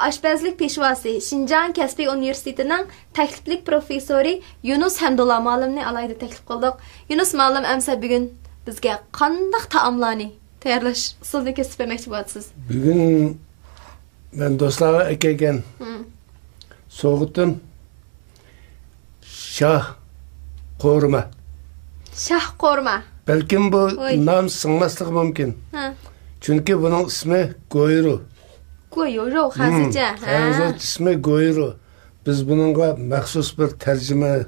aşpazlık peşvası Şinjan Kaspi Üniversitesi'nin tekliflik profesörü Yunus Hamdullah muallimni alayda teklif kıldık. Yunus muallim emsa bugün bizge qandaq taamlarni tayyorlash usulini kesipemekçi bo'lyapsiz. Bugün ben dostlarga ekegen soğutun şah qorma. Şah qorma. Belki bu nam sığmaslığı mümkün. Çünkü bunun ismi Goyru. Goyru hazırca. Hazır ismi Goyru. Biz bununla məxsus bir tercüme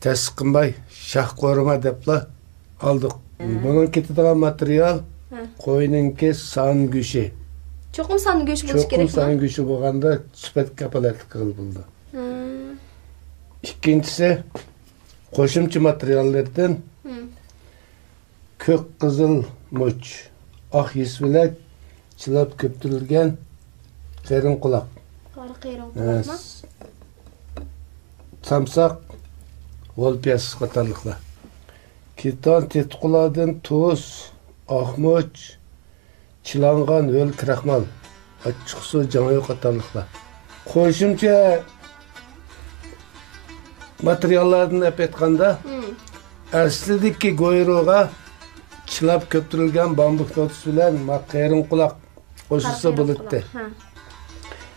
təsdiq qılmay şah qorma depla aldık. Bunun ketadigan material qo'yninki son go'shi. Cho'qim son go'shi bo'lishi kerakmi? Cho'qim son go'shi bo'lganda sifat kapolatlik qilindi. Ikkinchisi qo'shimcha materiallardan ko'k qizil much, oq yesvilak, chilab ko'ptirilgan qerin quloq. Qora qerin quloqmi? Samsaq, volpiyas qatorliqlar. Keton tetqulardan tuz, oqmuch, chilangan yo'l kraxmal, achchiq suv jangoy qatorliqlar. Qo'shimcha materiallardan aytganda, aslidagi go'yro'ga chilab ko'ptirilgan bambuk notus bilan maqerin quloq qo'shilsa bo'ladi.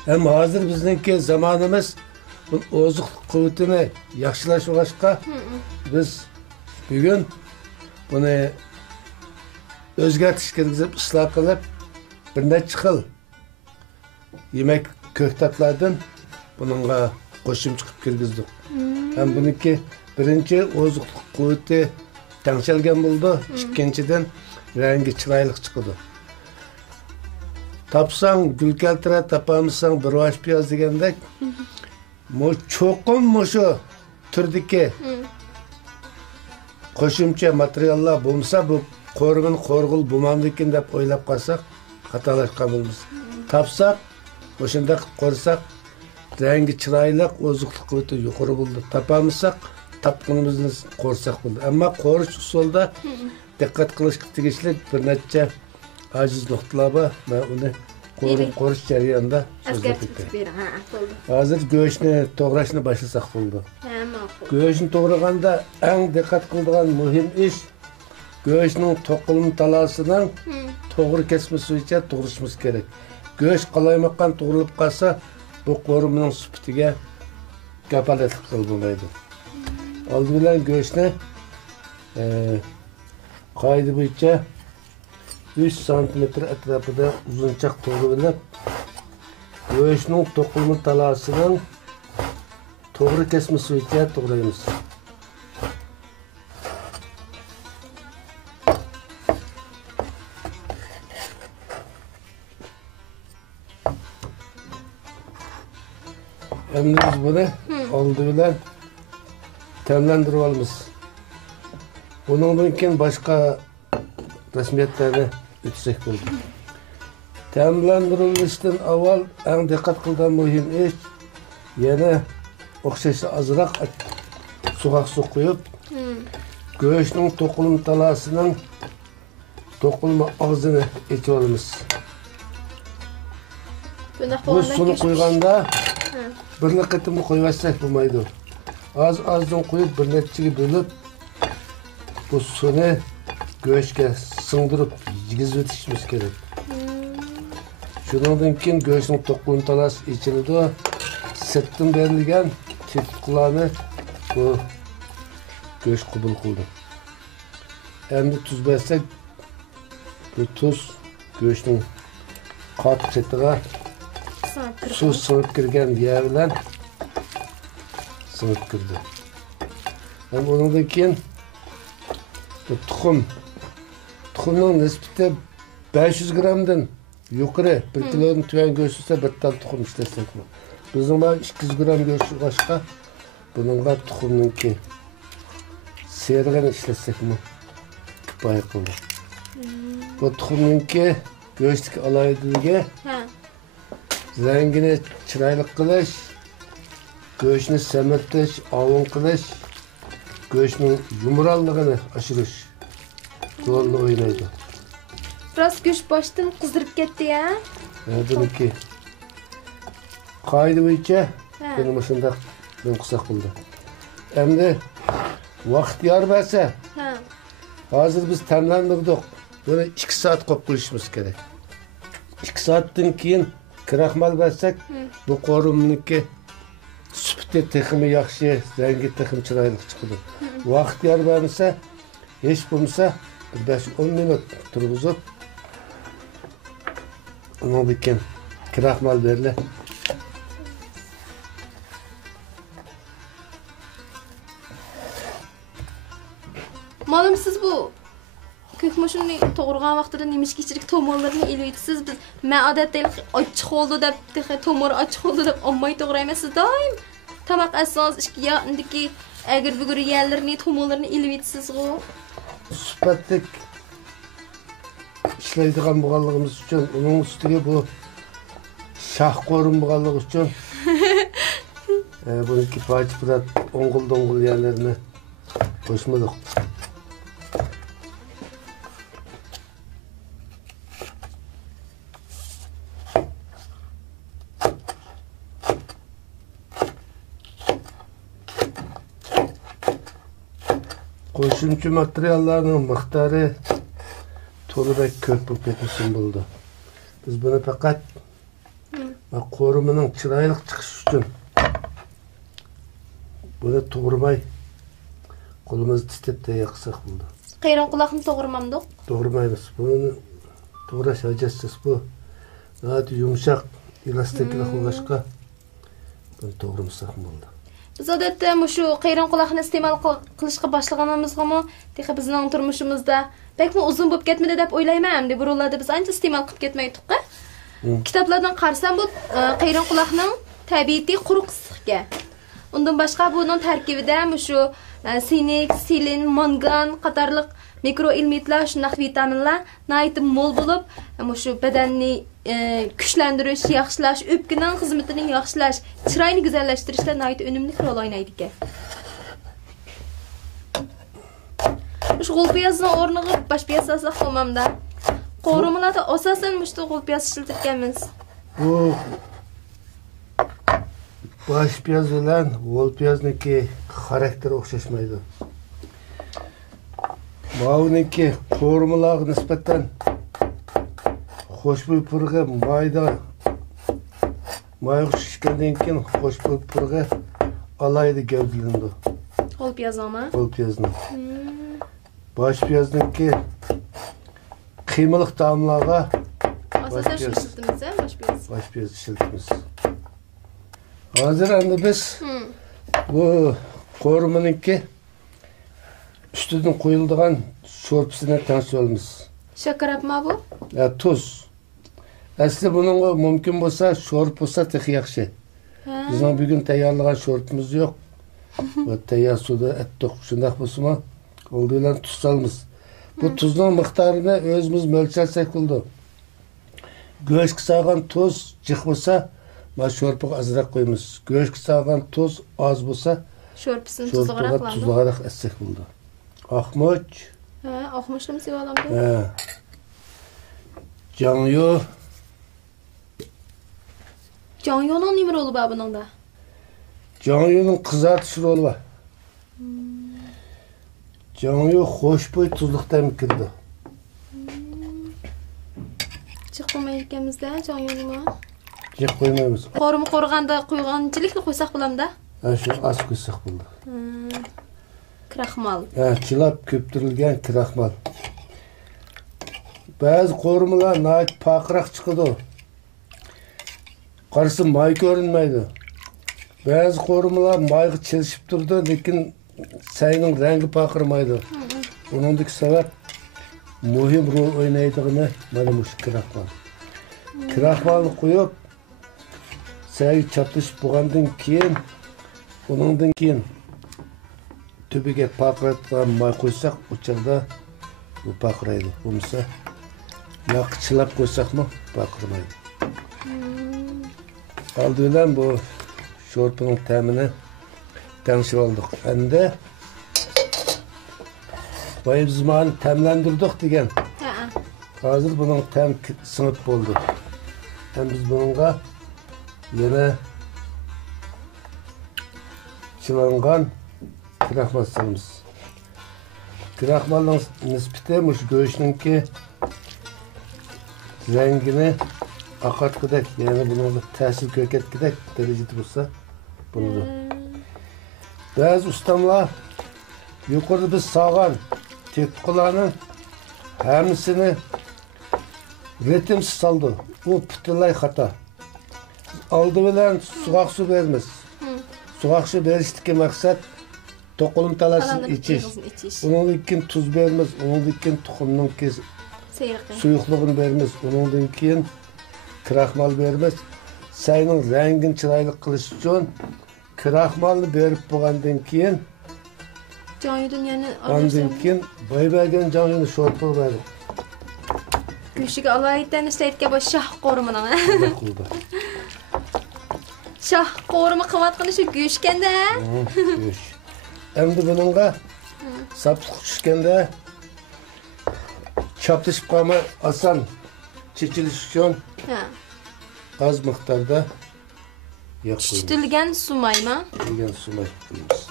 Hem hozir bizningki zamonimiz bu oziq quvvatini yaxshilash uchun biz bugün bunu o'zgartish kirgizib isloh qilib bir necha xil yemek ko'ktatlardan bununla qo'shimcha qilib kirgizdik. Hem buniki birinchi oziq quvvati tengshelgan bo'ldi, ikkinchidan rangi chiroyli chiqdi. Tapsang gul keltira, tapamsang bir vash piyoz degandek cho'qim mushu turdagi qo'shimcha materiallar bo'lsa bu qo'rg'in qo'rg'ul bo'lmamdikin deb o'ylab qolsak xatolashgan bo'lamiz. Tapsak o'shanda qo'rsak rangi chiroyli, oziqlik quvvati yuqori bo'ldi. Tapamsak tapqinimizni qo'rsak bo'ldi. Ammo qo'rish usulida diqqat qilish tegishli bir necha aziz nuqtalar bor. Men uni qo'rish jarayonida so'zlab beraman. Hozir go'shtni to'g'rashni boshlasak bo'ldi. Go'shtni to'g'raganda eng diqqat qiladigan muhim ish go'shtning to'qilma talasidan to'g'ri kesmasi bo'yicha to'g'rishimiz kerak. Go'sht qalaymoqdan to'g'rilib qolsa, bu qo'rimining sifatiga kapolatlik qilmaydi. Oldi bilan go'shtni qoida bo'yicha 3 cm atrofida uzunchaq to'g'rilib, go'shtning to'qilma talasidan to'g'ri kesmasi bo'yicha to'g'raymiz. Endi biz buni oldi bilan ta'minlantirib olamiz. Bundan keyin boshqa rasmiyatlarni o'tsak bo'ldi. Ta'minlantirilishdan avval eng diqqat qilgan muhim ish yana o'xshashli azroq suvoq suv quyib, go'shtning to'qilma talasining to'qilma og'zini ochib olamiz. Bu suvni qo'yganda bir qatimni qo'yvasak bo'lmaydi. Az-azdan qo'yib bir nechaga bo'lib bu suvni go'shtga singdirib yigizib o'tishimiz kerak. Shundan keyin go'shtning to'qilma talasi ichiladi. Sirtdan berilgan tetqularni bu go'sht qabul qildi. Endi tuz bersak, bu tuz go'shtning qat chetiga suv singib kirgan yer bilan singib kirdi. Hem bundan keyin bu tuxumning nisbati 500 gramdan yuqori 1 kilodan tuyan go'shtsa bir tal tuxum ishlasak bu. Bizning 200 gram go'sht boshqa buningga tuxumninki serig'ini ishlatsak-mi kifoya qildi. Bu tuxumninki go'shtga alohidaligi rangini chiroyli qilish, go'shtni semirtish, ovun qilish, go'shtning yumronligini oshirish rolini o'ynaydi. Biroz go'sht boshdan qizdirib ketdi-ya. Buniki Qayda bo'yicha buni shunday ben qilsak bo'ldi. Endi vaqt yor bo'lsa, hozir biz tanlandirdik. Buni 2 soat qo'yib qo'yishimiz kerak. 2 soatdan keyin kraxmal bersak, bu qo'rimniki sufti texmi yaxshi, rangi texmi chiroyli chiqadi. Vaqt yor bo'lmasa, hech bo'lmasa 5-10 minut turg'izib, undan keyin kraxmal beriladi. Malum siz bu kökmüşünü to'g'rigan vaqtida nemish kechirik to'morlarni eliysiz. Biz men odatda ochiq oldi deb, to'mor ochiq oldi deb olmay to'g'raymaysiz. Doim tamoq asos ishga indiki agar bugur yerlarni to'morlarni eliysiz-ku. Sifatlik ishlaydigan bo'lganligimiz uchun, uning ustiga bu shoh qo'rim bo'lganligi uchun buniki pachprat o'ng'il-do'ng'il yerlarni qo'shmadik. Qo'shimcha materiallarning miqdori to'liq ko'p bo'lib ketsin bo'ldi. Biz buni faqat qo'rimining chiroyli chiqishi uchun buni to'g'rimay qo'limizni titib yaqsak bo'ldi. Qayron quloqni to'g'rimamdiq? To'g'rimaymiz. Buni to'g'rash hojasiz bu. Nati yumshoq elastikli qo'lashqa buni to'g'rimsak bo'ldi. Biz odatda shu qayron quloqni iste'mol qilishga boshlaganimizgami, texi bizning turmushimizda bekmi uzun bo'lib ketmadi deb o'ylayman. Deb birovlarda biz ancha iste'mol qilib ketmaydik-ku. Kitoblardan qarsam bu qayron quloqning tabiiy quruq issiqga. Undan boshqa buning tarkibida shu sinik, selin, mangan qatorliq mikroelementlar, shunday vitaminlar nihoyat mo'l bo'lib, shu badanni kuchlantirish, yaxshilash, o'pkaning xizmatini yaxshilash, chiroyni go'zallashtirishda nihoyat unumli rol o'ynaydi ekan. Shu g'ulpiyazning o'rniga bosh piyaz asoq bo'lmamda. Qo'rimlarda asosan shu g'ulpiyaz ishlatganmiz. Bu bosh piyaz bilan g'ulpiyazniki xarakteri o'xshashmaydi. Mavniki qo'rimlarga nisbatan xushbo'y purg'i mayda may pishgandan keyin xushbo'y purg'i alayda gavdalandi. G'ulpiyazmi? G'ulpiyazni. Bosh piyazniki qiymaliq taomlarga asosan shu ishlatamiz, bosh piyaz. Bosh piyaz ishlatamiz. Hozir endi biz bu qo'riminiki üstüden qo'yiladigan sho'rpisini tanishib olamiz. Shakarapmi bu? Tuz. Asli buning mumkin bo'lsa, sho'rp bo'lsa texi yaxshi. Bizning bugun tayyorlagan sho'rpimiz yo'q. Va tayyor suvda etdik. Shunday bo'lsa-mi, oldi bilan tuz solamiz. Bu tuzning miqdorini o'zimiz mo'lchalsak bo'ldi. Go'shtga solgan tuz jiq bo'lsa, va sho'rpiga azroq qo'yamiz. Go'shtga solgan tuz oz bo'lsa, sho'rpisini tuzliroq etsak bo'ldi. Ahmoch. Ahmochni sevib olamdi. Jangyo. Jangyoning nima roli bor buningda? Jangyoning qizartish roli bor. Jangyo xushbo'y tuzliqdan kirdi. Chiq qo'ymay ekanmizda jangyonimi? Chiq qo'ymaymiz. Qo'rim qo'rganda qo'yganchilikni qo'ysak bo'lamda? Shu az qo'ysak bo'ldi. Kraxmal. Chilab ko'ptirilgan kraxmal. Ba'zi qo'rimlar nayt paqroq chiqadi. Qarisi may ko'rinmaydi. Ba'zi qo'rimlar mayga chilishib turdi, lekin sayning rangi paqirmaydi. Buningdagi sabab muhim rol o'ynaydigini mana shu kraxmal. Kraxmalni qo'yib say chaplashib bo'lgandan keyin uningdan keyin tübüge paqratgan may qo'ysak, o'chirda bu paqraydi. Bo'lmasa yaqchilab qo'ysakmi, paqirmaydi. Oldidan bu sho'rpining ta'mini tanishib oldik. Endi biz mani ta'mlantirdik degan. Hozir buning ta'm singib bo'ldi. Biz bunga yana parçalangan kraxmal salamiz. Kraxmalning nisbati mush go'shtninki rangini oqartgudek, ya'ni bunga ta'sir ko'rsatgudek darajada bo'lsa bo'ladi. Ba'zi ustamlar yuqorida biz sog'an tekqilarning hammasini ritimsiz saldı. Bu butunlay xato. Aldı bilan suvoq suv beramiz. Suvoq suv berishdagi maqsad to'qilim talasini ichish. Undan keyin tuz beramiz, undan keyin tuxumning suyuqligini beramiz, undan keyin kraxmal beramiz. Sayning rangini chiroyli qilish uchun kraxmalni berib bo'lgandan keyin Canlıdan yani ondan keyin boybergan jonini sho'rt qilib Güçlük alaydan işleyitke bu şah qorumundan. Şah qorumu qıvatqını şu güçkende. Güç. Endi bununla saplık düşkende çaptışıp kalma asan çeçiliş için az miktarda yakıyoruz. Piştirilgen sumay mı? Piştirilgen sumay koyuyoruz.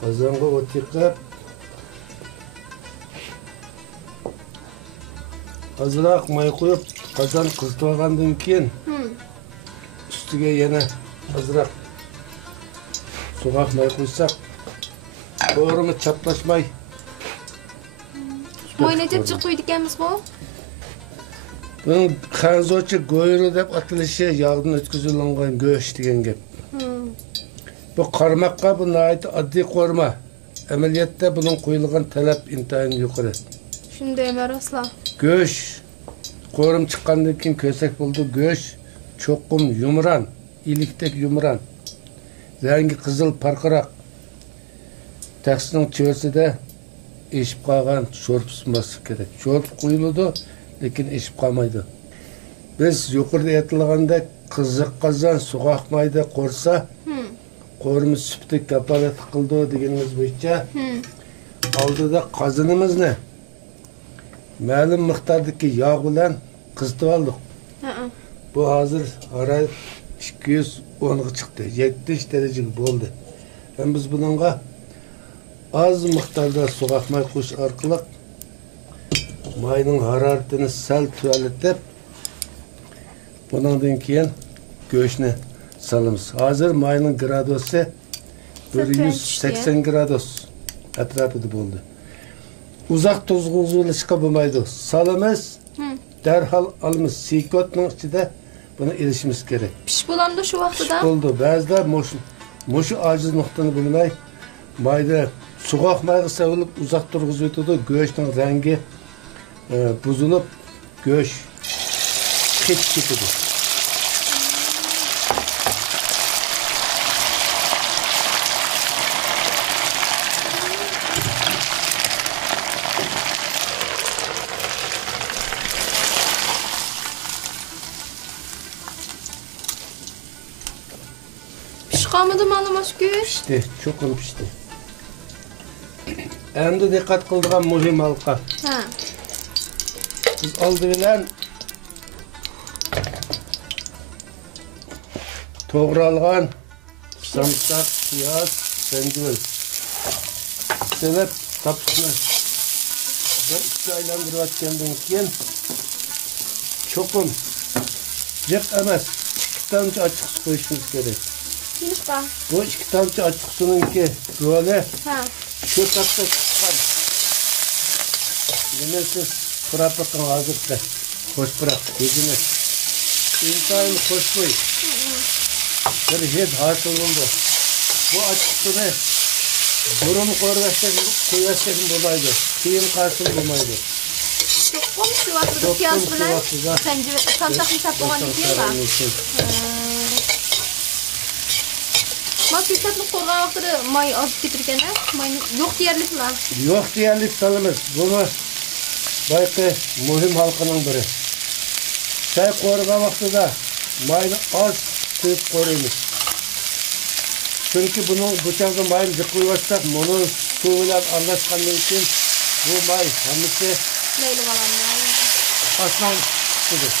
Kazanға ot yıkap azırak may koyup kazan kızdırandan keyin üstüge yana azırak soğuk may koysak doğru mu çaplaşmay. Moynetip çıkıydı ikemiz bu? Bunun kanzoçu goyru dep atılışı yağdan ötküzülen göğüş degen gep. Bu qarmaqqa bu nəhayət addi qorma. Əməliyyatda bunun qoyulğan tələb intayın yuqarı. Şunday mərasla. Göş, qorum çıxqandan keyin kösək buldu. Göş, çoxum yumran, ilikdek yumran. Rəngi qızıl parqıraq. Təksinin çörsüdə eşib qalğan şorp sunması gerek. Şorp qoyuldu, lekin eşib qalmaydı. Biz yuqarıda aytılğanda qızıq qazan, soğaq mayda qorsa, qorimiz süptük kapalat qildi deganimiz bo'yicha oldida qozonimizni ma'lum miqdordagi yog' bilan qizitib oldik. Bu hozir harorat 210 ga chiqdi. 70 darajaga bo'ldi. Ham biz bunga az miqdorda so'g'aq may qo'sh orqali mayning haroratini sal tuvalatib bundan keyin go'shtni salamiz. Hazır mayının gradosu 180 grados etrafıda buldu. Uzak tuzguzuluşka bulmaydı. Salamiz, derhal alımız. Sikotның içinde buna erişimiz gerek. Piş bulandı şu vaxtıda? Piş buldu. Bazıda moşu aciz noktanı bulmay. Mayda soğuk mayğı savulup uzak turguzuydu. Göğüşün rengi buzulup göğüş hiç gidiyordu. Pişqamıdı malamaş güç? Pişti, çok olup pişti. Endi dikkat kıldığım muhim halka. Biz aldı bilen toğralgan samsak, piyaz, zencefil. Sebep tapısını bir iki aylandırıp atkenden keyin çokum cep emez. 2 tamcı açık su koyuşumuz gerek. Bu 2 tamcı açık sununki böyle çöp hatta çıkan. Yemesiz pırapıkın hazırda. Hoş bırak, gözünü. İntihayını hoş koy. Bir hed hasıl oldu. Bu açık sunu durumu koyulaştıkın bulaydı. Kıyım karşın bulmaydı. Çok komşu vaxtıda piyaz bilen samsak misap boğan diyor da. Mas yükseltlik korgan vaxtıda may az getirken may yok diyerlik lan. Yok diyerlik salımız. Bunu belki muhim halkının biri. Çay korgan vaxtıda mayını az tüyüp koyuyoruz. Çünkü bunun bıçaklı mayını zıkkıyırsak bunu suyla anlaşkanlığı için bu may hamisi neyli falan ya? aslan sudur.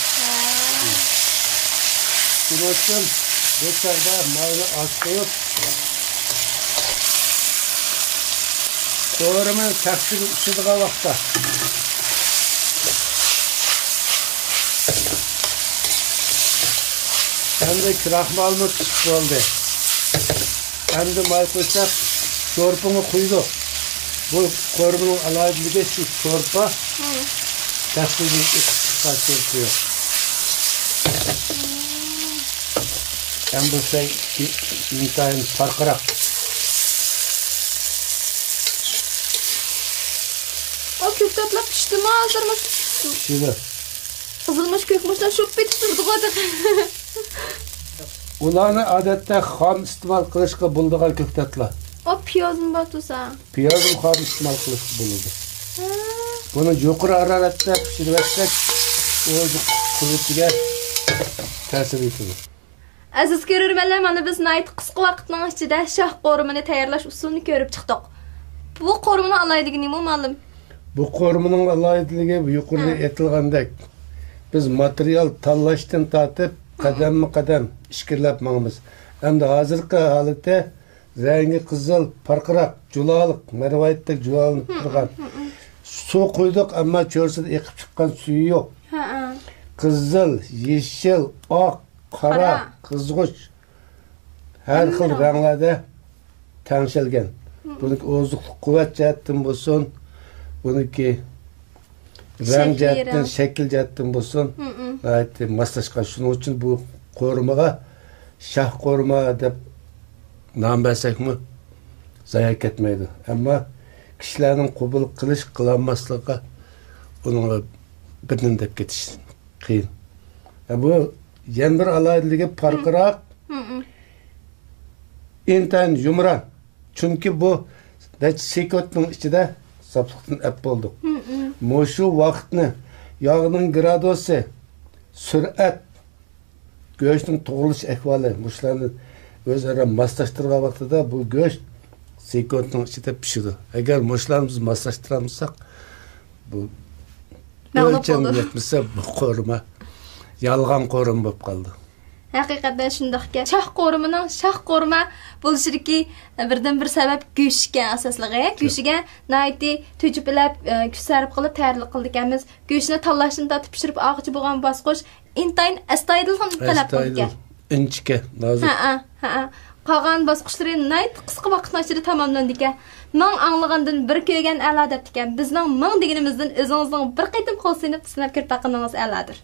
Bunun için Bu çağda mayını az koyup doğrumun taksini ısıdığa vakta hem de krahmalını çıkıp oldu. Hem de may koysak çorpunu koyduk. Bu korunun alaydığı şu çorpa taksini çıkartıyor. Hem bu şey intihar farkırak. O köftetler pişti mi hazır mı? Şimdi Kızılmış kökmüşler şup bitip durdu koyduk. ularni adetde ham iste'mol qilishga bo'ldigan ko'ktatlar. O piyoz mı batusa? Piyozim ham iste'mol qilishga bo'ladi. Buni yuqori haroratda pishirsak, o'zi quvvatiga ta'sir etadi. Aziz ko'rurmanlar, mana biz nayt qisqa vaqtning ichida shoh qo'rimini tayyorlash usulini ko'rib chiqdik. Bu qo'rimni alaydigan nima ma'lum? Bu qo'rimining alohidaligi yuqorida aytilgandek, biz material tanlashdan tortib qadamma-qadam ishkirlab mangmiz. Endi hozirgi holatda rangi qizil, parqiroq, juloliq, marvayatda julolanib turgan. Suv quydik, ammo cho'rsida eqib chiqqan suvi yo'q. Qizil, yeshil, oq, qora, qizg'uch har xil ranglarda tangshalgan. Buniki oziqlik quvvat jihatdan bo'lsin, buniki rang jihatdan, shakl jihatdan bo'lsin, aytib moslashgan. Shuning uchun bu qo'rimaga shoh qo'rima deb nom bersakmi zayi ketmaydi. Ammo kishilarning qabul qilish qilolmasligiga unga birdan deb ketish qiyin. Bu yana bir alohidaligi farqiroq. Intan yumran. Chunki bu sekundning ichida sapliqdan ap bo'ldik. Shu vaqtni yog'ning gradusi, sur'at, go'shtning tug'ilish ahvoli, mushlarni o'zaro moslashtirgan vaqtida bu go'sht sekundning ichida pishadi. Agar mushlarni biz moslashtiramizsak, bu o'lcham yetmasa bu qo'rima yolg'on qo'rim bo'lib qoldi. Haqiqatan shundaqki, shoh qo'rimining shoh qo'rima bo'lishidagi birdan bir sabab go'shtga asosligi. Go'shtiga nayti tujiblar kuch sarf qilib tayyorlik qildik-miz. Go'shtni tanlashdan tortib pishirib og'chi bo'lgan bosqich intayin astoydil ham talab qildik. Inchga, nozik. Qolgan bosqichlari nayt qisqa vaqtning ichida tamomlandik. Men anglagandan bir ko'rgan a'lo debdikan. Bizning ming deganimizdan o'zingizning bir qaytim qo'l sinib sinab ko'rib baqaningiz a'lodir.